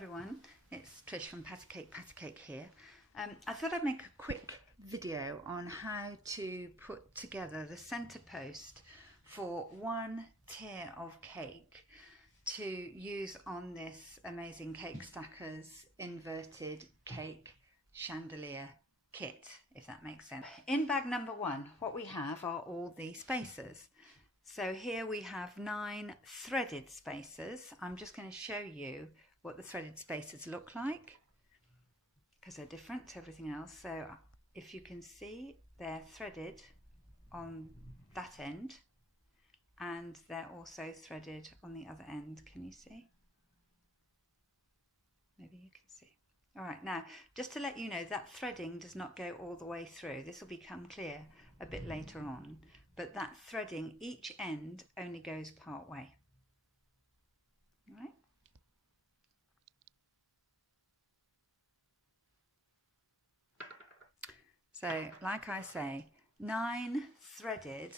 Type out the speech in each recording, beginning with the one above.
everyone, it's Trish from Patty Cake here. I thought I'd make a quick video on how to put together the centre post for one tier of cake to use on this amazing Cakestackers inverted cake chandelier kit, if that makes sense. In bag number one, what we have are all the spacers. So here we have 9 threaded spacers. I'm just going to show you what the threaded spacers look like because they're different to everything else. So if you can see, they're threaded on that end and they're also threaded on the other end. Can you see? Maybe you can see. All right, now just to let you know, that threading does not go all the way through. This will become clear a bit later on, but that threading, each end only goes part way. All right. So, like I say, 9 threaded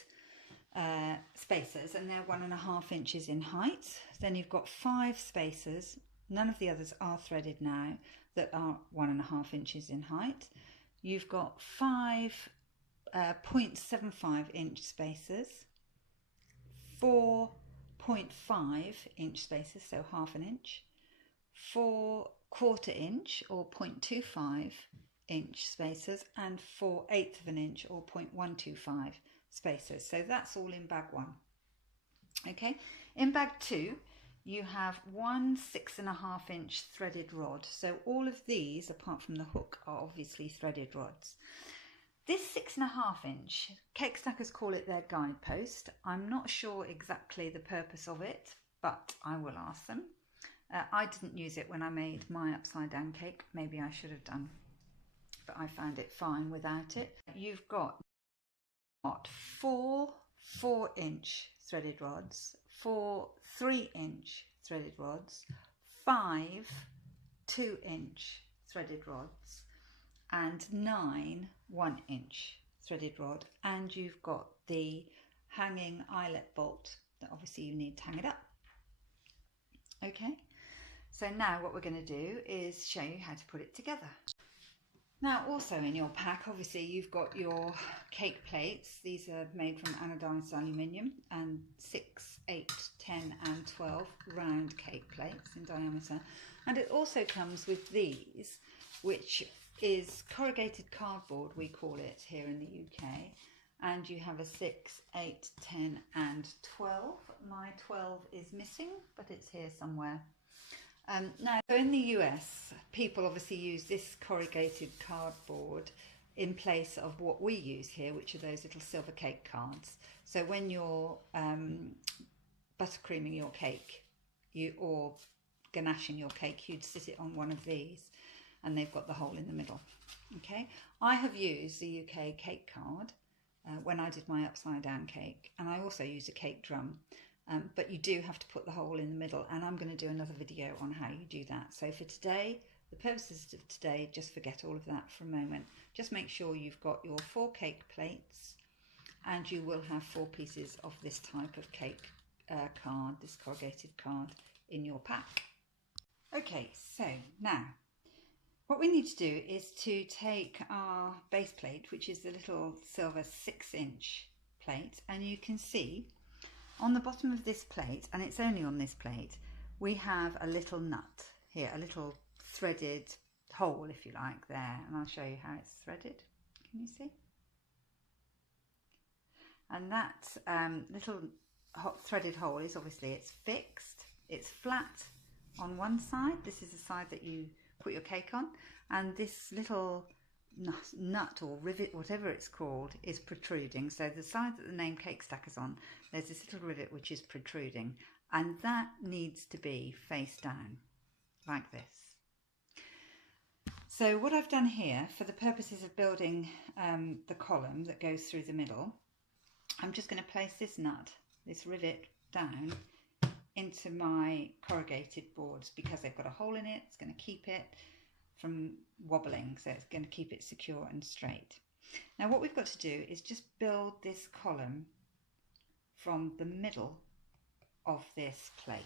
spacers, and they're 1.5 inches in height. Then you've got 5 spacers, none of the others are threaded now, that are 1.5 inches in height. You've got 5 0.75 inch spacers, 4 0.5 inch spacers, so half an inch, 4 1/4 inch or 0.25 inch spacers, and 4/8 of an inch or 0.125 spacers. So that's all in bag 1. Okay, in bag 2 you have 1 6.5 inch threaded rod. So all of these, apart from the hook, are obviously threaded rods. This 6.5 inch, Cakestackers call it their guidepost. I'm not sure exactly the purpose of it, but I will ask them. I didn't use it when I made my upside down cake. Maybe I should have done, but I found it fine without it. You've got 4 4-inch threaded rods, 4 3-inch threaded rods, 5 2-inch threaded rods, and 9 1-inch threaded rod, and you've got the hanging eyelet bolt that obviously you need to hang it up. Okay, so now what we're going to do is show you how to put it together. Now also in your pack, obviously you've got your cake plates. These are made from anodized aluminium, and 6, 8, 10 and 12 round cake plates in diameter. And it also comes with these, which is corrugated cardboard, we call it here in the UK. And you have a 6, 8, 10 and 12. My 12 is missing, but it's here somewhere. Now, in the US, people obviously use this corrugated cardboard in place of what we use here, which are those little silver cake cards. So when you're buttercreaming your cake, or ganaching your cake, you'd sit it on one of these, and they've got the hole in the middle. Okay, I have used the UK cake card when I did my upside down cake, and I also use a cake drum. But you do have to put the hole in the middle, and I'm going to do another video on how you do that. So for today, the purposes of today, just forget all of that for a moment. Just make sure you've got your 4 cake plates, and you will have 4 pieces of this type of cake card, this corrugated card, in your pack. Okay, so now what we need to do is to take our base plate, which is the little silver 6-inch plate, and you can see on the bottom of this plate, and it's only on this plate, we have a little nut here, a little threaded hole, if you like, there, and I'll show you how it's threaded. Can you see? And that little threaded hole is obviously, it's fixed, it's flat on one side. This is the side that you put your cake on, and this little nut or rivet, whatever it's called, is protruding. So the side that the name Cakestackers on, there's this little rivet which is protruding, and that needs to be face down like this. So what I've done here, for the purposes of building the column that goes through the middle, I'm just going to place this nut, this rivet, down into my corrugated boards, because they've got a hole in it. It's going to keep it from wobbling, so it's going to keep it secure and straight. Now what we've got to do is just build this column from the middle of this plate.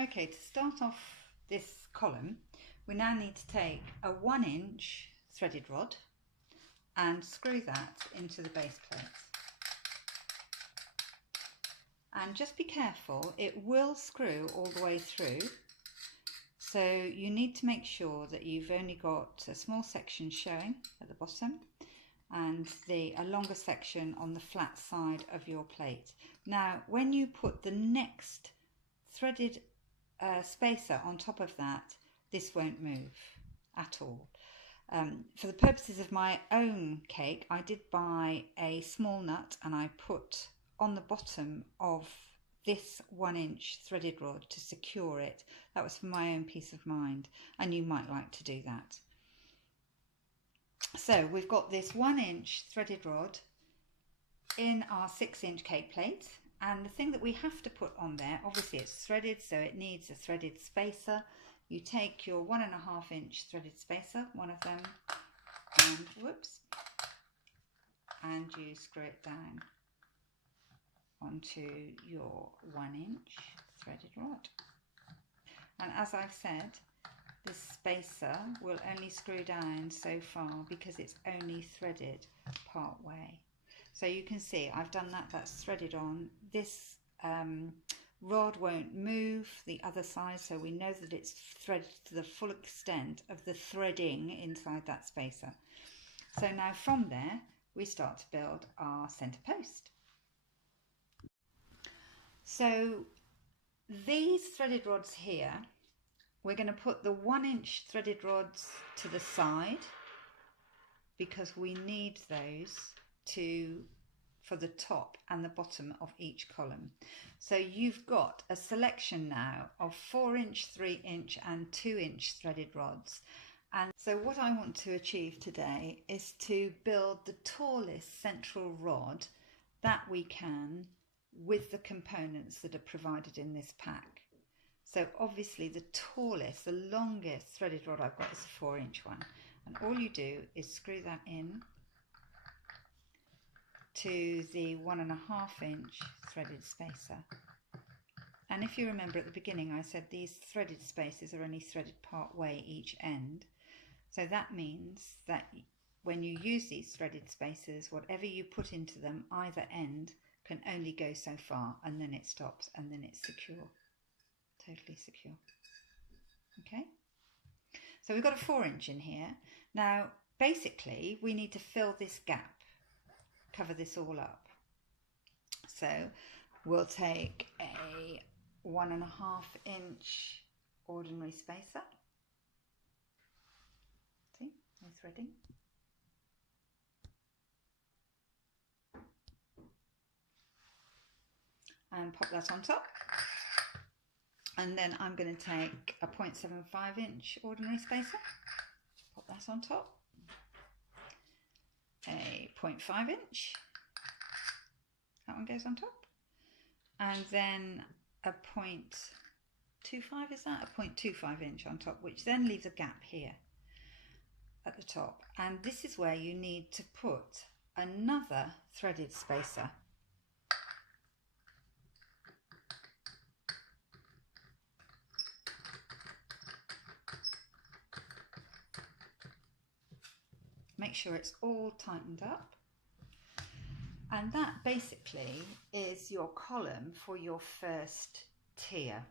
Okay, to start off this column, we now need to take a 1 inch threaded rod and screw that into the base plate. And just be careful, it will screw all the way through. So you need to make sure that you've only got a small section showing at the bottom and a longer section on the flat side of your plate. Now, when you put the next threaded spacer on top of that, this won't move at all. For the purposes of my own cake, I did buy a small nut and I put on the bottom of this 1 inch threaded rod to secure it. That was for my own peace of mind, and you might like to do that. So we've got this 1 inch threaded rod in our 6 inch cake plate, and the thing that we have to put on there, obviously it's threaded, so it needs a threaded spacer. You take your 1.5 inch threaded spacer, one of them, and and you screw it down onto your 1 inch threaded rod. And as I've said, this spacer will only screw down so far because it's only threaded part way. So you can see I've done that, that's threaded on. This rod won't move the other side, so we know that it's threaded to the full extent of the threading inside that spacer. So now from there we start to build our centre post. So these threaded rods here, we're going to put the 1 inch threaded rods to the side because we need those for the top and the bottom of each column. So you've got a selection now of 4 inch, 3 inch and 2 inch threaded rods. And so what I want to achieve today is to build the tallest central rod that we can with the components that are provided in this pack. So obviously the tallest, the longest threaded rod I've got is a 4 inch one. And all you do is screw that in to the 1.5 inch threaded spacer. And if you remember at the beginning I said these threaded spacers are only threaded part way each end. So that means that when you use these threaded spacers, whatever you put into them, either end, can only go so far, and then it stops, and then it's secure, totally secure. Okay, so we've got a 4 inch in here. Now basically we need to fill this gap, cover this all up. So we'll take a 1.5 inch ordinary spacer, see, no threading, and pop that on top. And then I'm going to take a 0.75 inch ordinary spacer, pop that on top, a 0.5 inch, that one goes on top, and then a 0.25, is that? A 0.25 inch on top, which then leaves a gap here at the top. And this is where you need to put another threaded spacer. Make sure it's all tightened up, and that basically is your column for your first tier.